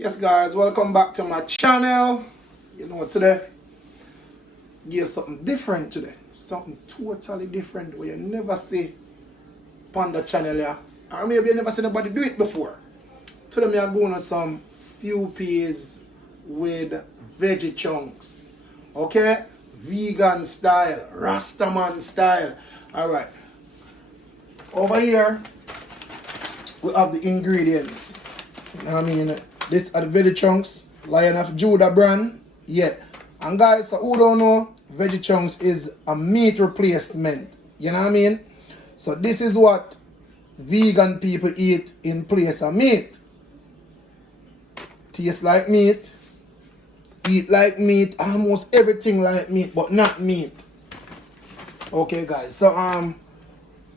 Yes guys, welcome back to my channel. You know what, today give you something different today. Something totally different where you never see on the channel here. Or maybe you never seen anybody do it before. Today me are going on some stew peas with veggie chunks. Okay? Vegan style, Rastaman style. Alright. Over here we have the ingredients. You know what I mean? This are the Veggie Chunks, Lion of Judah brand. Yeah. And guys, so who don't know, Veggie Chunks is a meat replacement. You know what I mean? So this is what vegan people eat in place of meat. Taste like meat, eat like meat, almost everything like meat, but not meat. Okay guys, so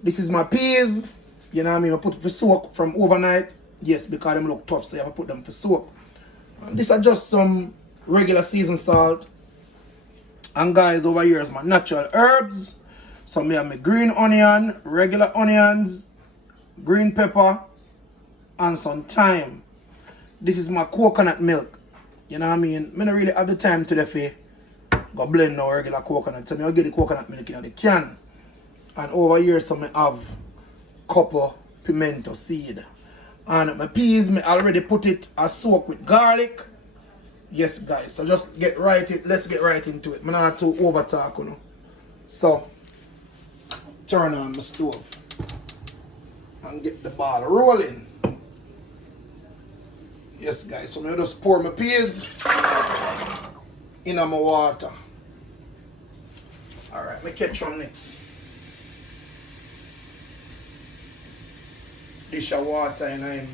this is my peas. You know what I mean? I put it for soak from overnight. Yes, because them look tough, so you have to put them for soak. And these are just some regular seasoned salt. And guys, over here is my natural herbs. So I have my green onion, regular onions, green pepper, and some thyme. This is my coconut milk. You know what I mean? I don't really have the time to go blend no regular coconut. So I'll get the coconut milk in the can. And over here, so I have couple pimento seed. And my peas, I already put it a soak with garlic. Yes guys, so just let's get right into it. I'm not too over talk, you know. So turn on my stove and get the ball rolling. Yes guys, so I just pour my peas in my water. Alright, me catch on next. Dish of water in him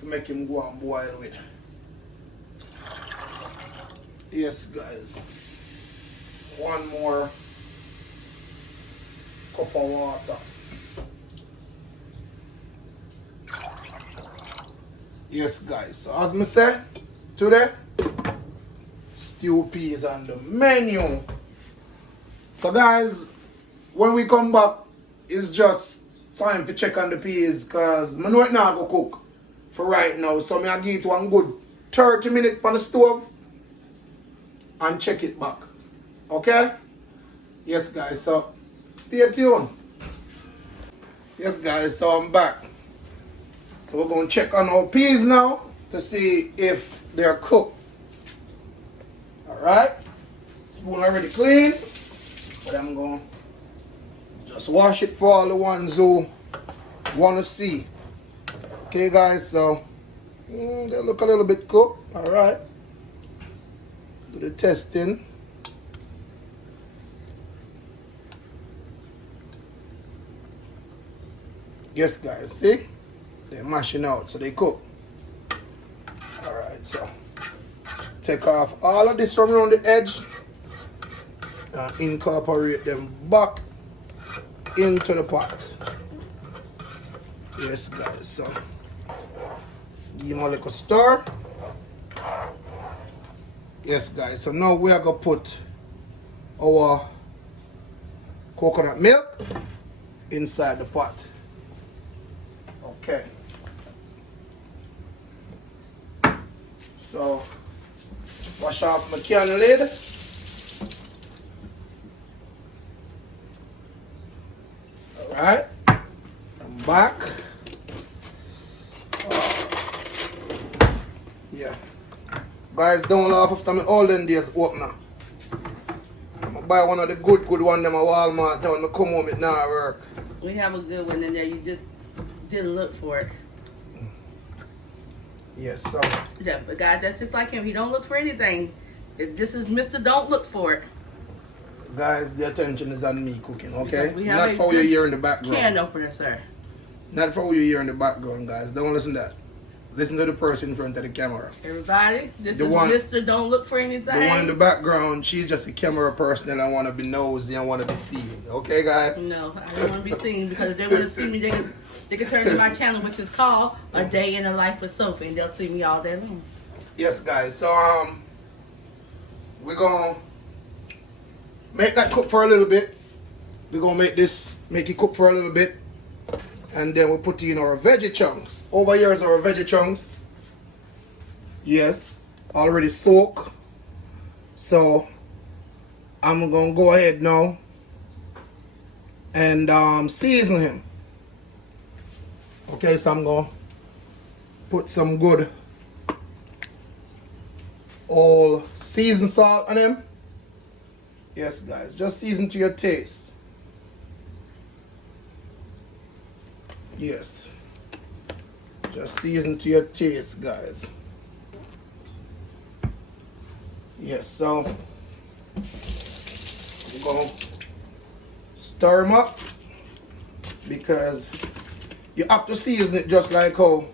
to make him go and boil with. Yes guys, one more cup of water. Yes guys, so as I say, today stew peas on the menu. So guys, when we come back, it's just time to check on the peas because I know it now go cook for right now. So I give it one good 30 minutes on the stove and check it back. Okay? Yes guys, so stay tuned. Yes guys, so I'm back. So we're going to check on our peas now to see if they're cooked. Alright? Spoon already clean. But I'm going to just wash it for all the ones who want to see. Okay guys, so they look a little bit cooked. Alright. Do the testing. Yes guys, see? They're mashing out, so they cook. Alright, so take off all of this from around the edge and incorporate them back into the pot. Yes guys, so give them a little stir. Yes guys, so now we are going to put our coconut milk inside the pot. Okay. So wash off my can lid. Alright, I'm back. Yeah. Guys, don't laugh after my olden days opener. I'm gonna buy one of the good one them at Walmart down to come home it now at work. We have a good one in there, you just didn't look for it. Yes, so. Yeah, but guys, that's just like him. He don't look for anything. This is Mr. Don't Look For It. Guys, the attention is on me cooking, okay? We have Not for what you hear in the background. Can opener, sir. Not for what you hear in the background, guys. Don't listen to that. Listen to the person in front of the camera. Everybody, this The is one- Mr. Don't Look For Anything. The one in the background, she's just a camera person and I want to be nosy and want to be seen. Okay, guys? No, I don't want to be seen because if they want to see me, they can turn to my channel, which is called A Day in the Life with Sophie, and they'll see me all day long. Yes, guys. So, we're going to make that cook for a little bit. We're going to make it cook for a little bit. And then we'll put in our veggie chunks. Over here is our veggie chunks. Yes, already soaked. So I'm gonna go ahead now and season him. Okay, so I'm gonna put some good all seasoned salt on him. Yes, guys, just season to your taste. Yes, just season to your taste, guys. Yes, so I'm gonna stir him up because you have to season it just like how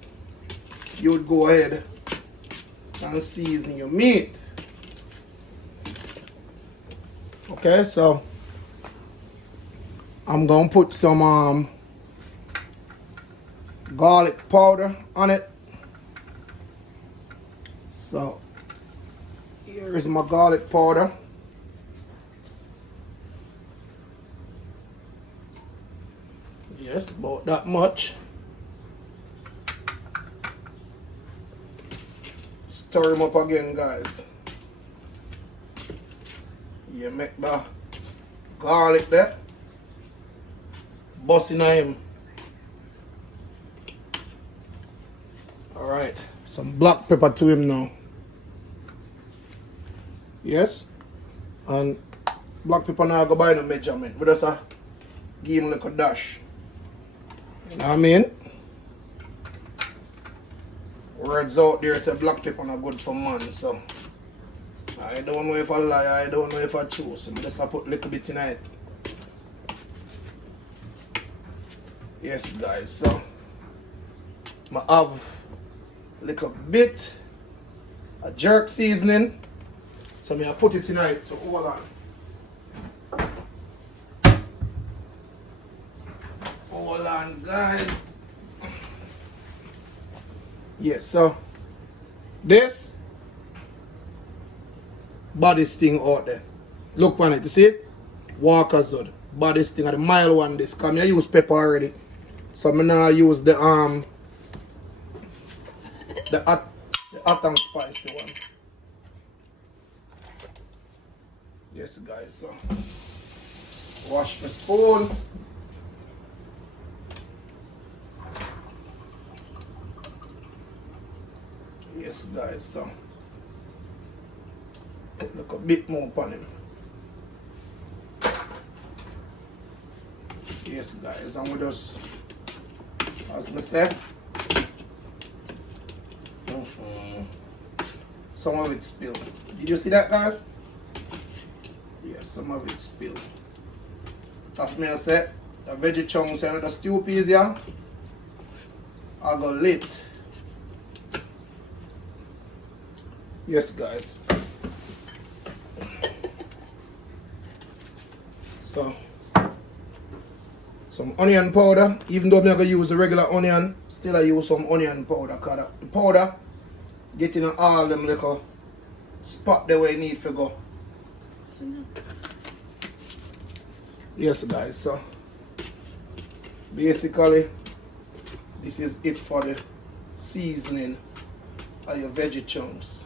you would go ahead and season your meat. Okay, so I'm gonna put some garlic powder on it. So here is my garlic powder. Yes, about that much. Stir them up again, guys. You make the garlic there. Busting on him. Alright, some black pepper to him now. Yes, and black pepper now I go buy no measurement. We just give him like a dash. You know what I mean? Words out there say black pepper not good for man, so I don't know if I lie, I don't know if I choose. So I just put a little bit in it. Yes, guys, so I have a little bit of jerk seasoning. So I put it in it, so hold on. Hold on, guys. Yes, so this baddest thing out there. Look on it, you see it? Walker's Hood. Baddest thing, the mild one this. Cause I use pepper already. So I'm now use the hot and spicy one. Yes, guys, so wash my spoon. Yes, guys, so look a bit more upon him. Yes, guys, and we just, as I said, some of it spilled. Did you see that, guys? Yes, some of it spilled. That's me I said, the veggie chunks and the stew peas here, I got lit. Yes, guys. So, some onion powder. Even though I'm not going to use the regular onion, still I use some onion powder. Because the powder get in all them little spot the way it need to go. Yes, guys. So, basically, this is it for the seasoning of your veggie chunks.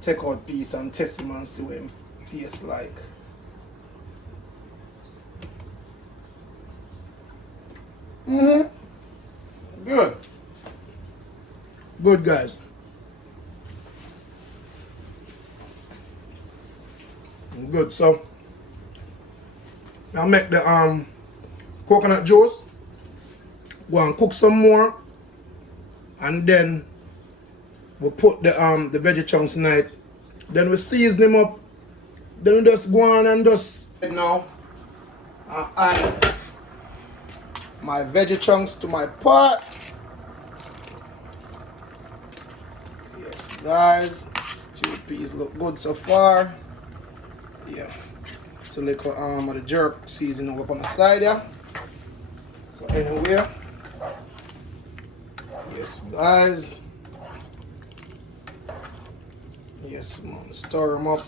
Take out piece and test him and see what it tastes like. Good. Good, guys. Good. So now make the coconut juice. Go and cook some more, and then we put the veggie chunks in it. Then we season them up. Then we just go on and just now add my veggie chunks to my pot. Yes, guys, stew peas look good so far. Yeah, it's a little of the jerk seasoning up on the side here. So anyway, yes, guys. Yes, man, stir them up.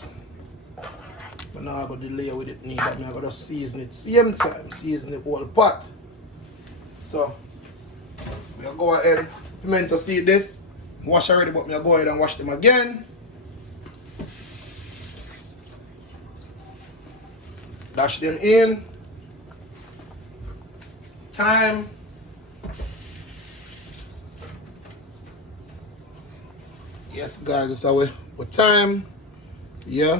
But now I got to delay with it need that. I got to season it same time, season the whole pot. So we'll go ahead, pimento seed this. Wash already, but me go ahead and wash them again. Dash them in. Time. Yes, guys, this is our time. Yeah.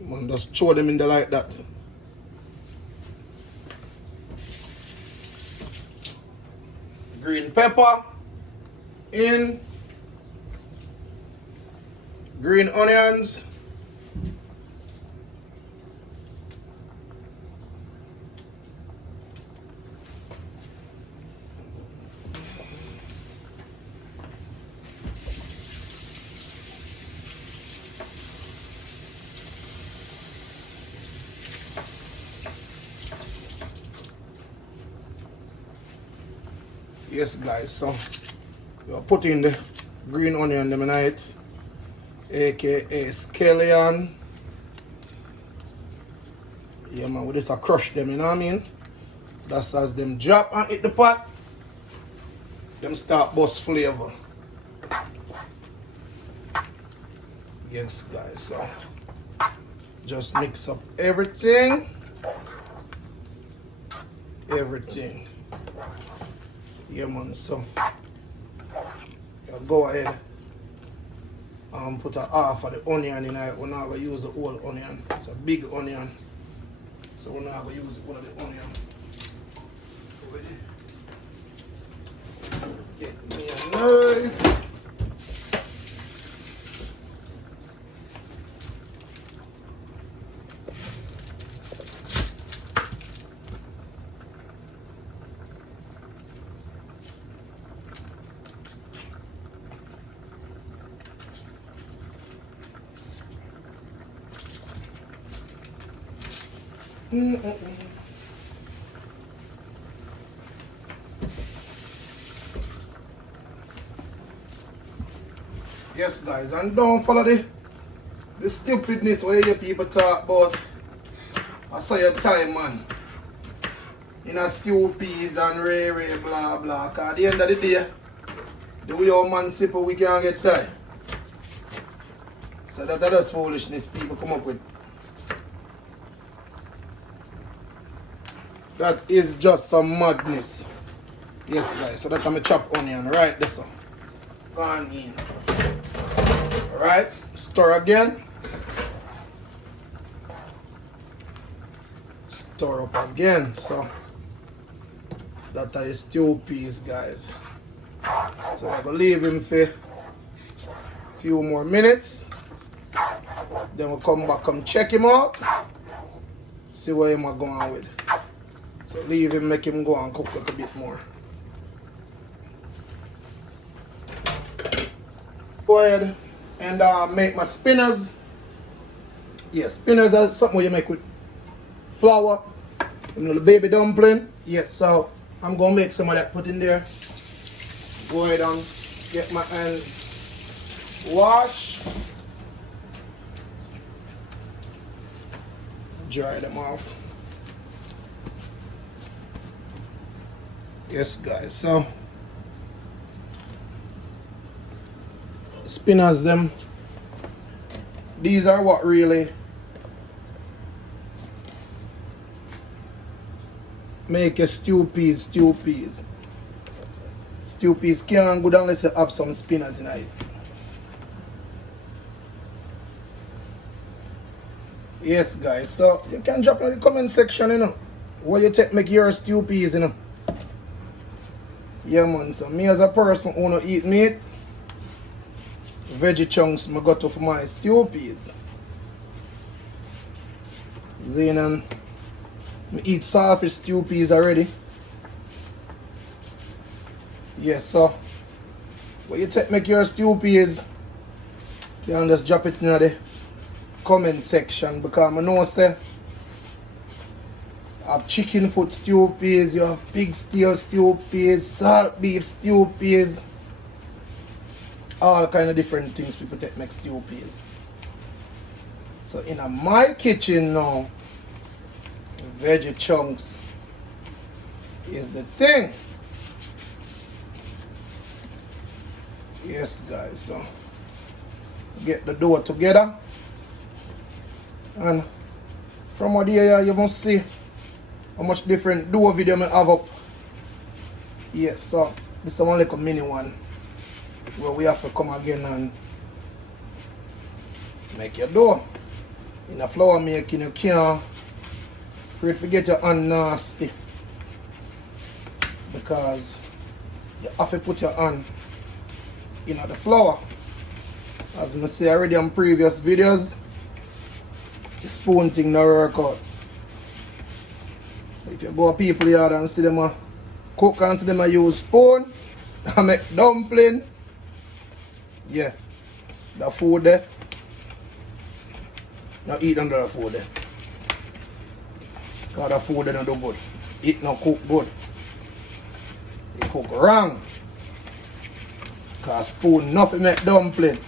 Man, just throw them in there like that. Green pepper in. Green onions. Yes, guys, so we'll put in the green onion them in it, aka scallion. Yeah, man, we just crush them, you know what I mean? That's as them drop and hit the pot, them start bust flavor. Yes, guys, so just mix up everything. Yeah, man, so go ahead and put a half of the onion in it. We're not going to use the whole onion. It's a big onion, so we're not going to use one of the onion. Get me a knife. Yes, guys, and don't follow the stupidness where you people talk about. I saw your time, man. In a stew peas and ray blah blah. Cause at the end of the day, the way our man sip we can't get time. So that's foolishness people come up with. That is just some madness. Yes, guys, so that's my chop onion right this one. Gone in. Alright, stir again. Stir up again. So that is stew peas, guys. So I'm gonna leave him for a few more minutes. Then we'll come back and check him out. See where I'm going with. So leave him, make him go and cook a little bit more. Go ahead and make my spinners. Yeah, spinners are something you make with flour. You know, the baby dumpling. Yes, so I'm gonna make some of that, put in there. Go ahead and get my hands washed. Dry them off. Yes, guys, so spinners them, these are what really make a stew peas. Stew peas can't good unless you have some spinners in it. Yes, guys, so you can drop in the comment section, you know, what you take make your stew peas, you know. Yeah, man, so me as a person who don't eat meat, Veggie Chunks I got to for my stew peas. Then and I eat saltfish stew peas already. Yes, so what you take make your stew peas, you can just drop it in the comment section, because I know say you have chicken foot stew peas, you have pig stew peas, salt beef stew peas, all kind of different things people take make stew peas. So in my kitchen now, Veggie Chunks is the thing. Yes, guys, so get the dough together. And from what here you must see how much different dough video I have up. Yes, so this is one like a mini one where we have to come again and make your dough. In a flour making, you can't afraid to get your hand nasty because you have to put your hand in the flour. As I say already in previous videos, the spoon thing no work out. If you go to people yard and see them cook and see them use spoon and make dumpling, yeah, the food there, now eat under the food there. Because the food there don't do good. It not cook good. It cook wrong. Because spoon nothing make dumpling.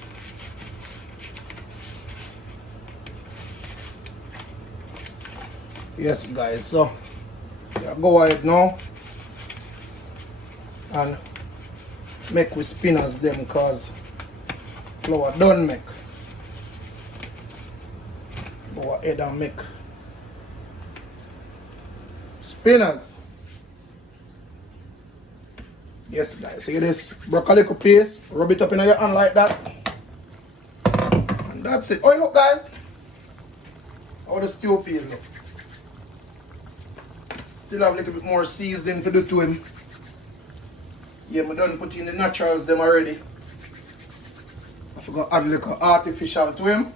Yes guys, so yeah, go ahead now and make with spinners them because flour done make. Go ahead and make spinners. Yes guys, see this broccoli paste, rub it up in your hand like that. And that's it. Oh look guys, how the stew peas look. Still have a little bit more seasoning to do to him. Yeah, I done put in the naturals them already. I forgot to add a little artificial to him.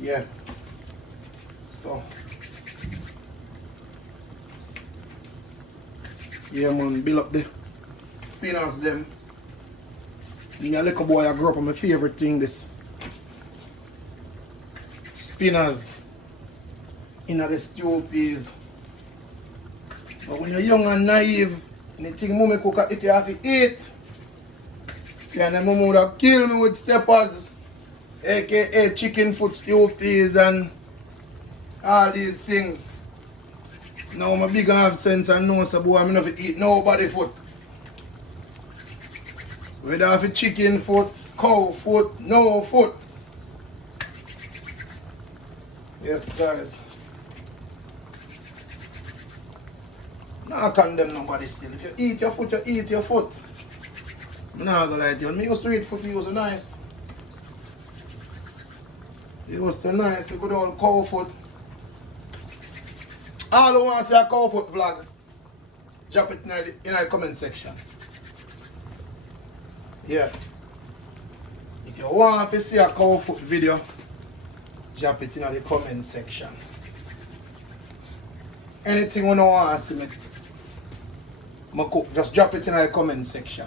Yeah. So. Yeah man, build up the spinners them. Me a little boy I grew up on my favorite thing this. Spinners in the stew peas. But when you're young and naive, and you think mommy cook it, you have to eat. And then mama would have killed me with steppers, aka chicken foot stew peas and all these things. Now I'm a big have sense and know so boy I'm not to eat nobody foot. Whether I have a chicken foot, cow foot, no foot. Yes guys. I condemn nobody still. If you eat your foot, you eat your foot. I'm not gonna lie to you. When I used to eat foot, it was nice. It was too nice, the good old cow foot. All who want to see a cow foot vlog, drop it in the comment section. Yeah. If you want to see a cow foot video, drop it in the comment section. Anything you don't want to see me cook, just drop it in the comment section.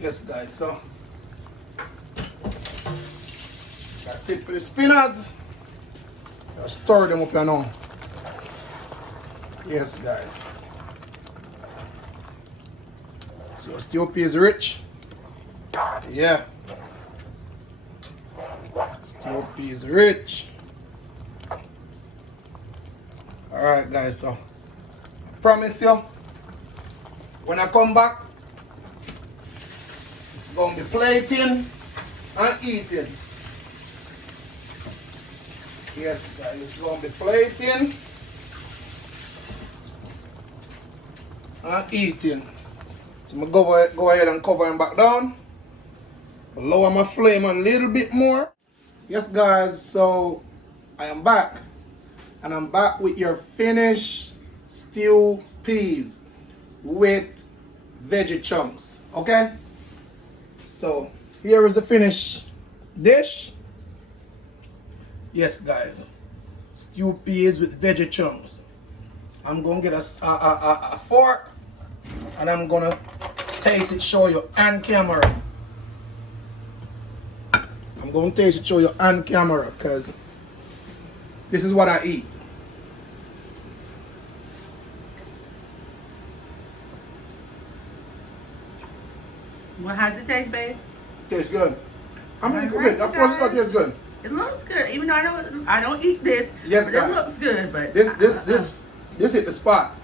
Yes guys, so that's it for the spinners. Just stir them up here now. Yes guys. So stew pea is rich. Yeah. Stew pea is rich. Alright guys, so I promise you when I come back it's gonna be plating and eating. Yes guys, it's gonna be plating and eating. So I'm gonna go ahead and cover them back down. Lower my flame a little bit more. Yes guys, so I am back. And I'm back with your finished stew peas with veggie chunks. Okay? So here is the finished dish. Yes guys, stew peas with veggie chunks. I'm gonna get a fork and I'm gonna taste it, show you on camera. I'm gonna taste it, show you on camera because this is what I eat. Well, how's it taste, babe? Tastes good. I'm All eating right, it. Of course, it tastes good. It looks good, even though I don't eat this. Yes, but guys. it looks good, but This hit the spot.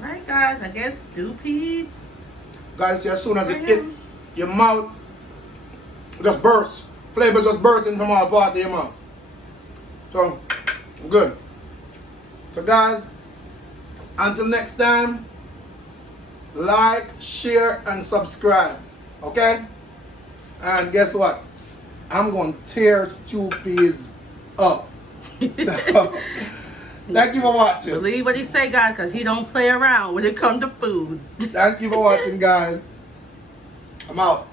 Alright guys, I guess stew peas. Guys, see, as soon as it hit your mouth, just bursts. Flavor just bursts into my part of your mouth. So, good. So guys, until next time, like, share, and subscribe. Okay? And guess what? I'm going to tear stew peas up. So, thank you for watching. Believe what he say, guys, because he don't play around when it comes to food. Thank you for watching, guys. I'm out.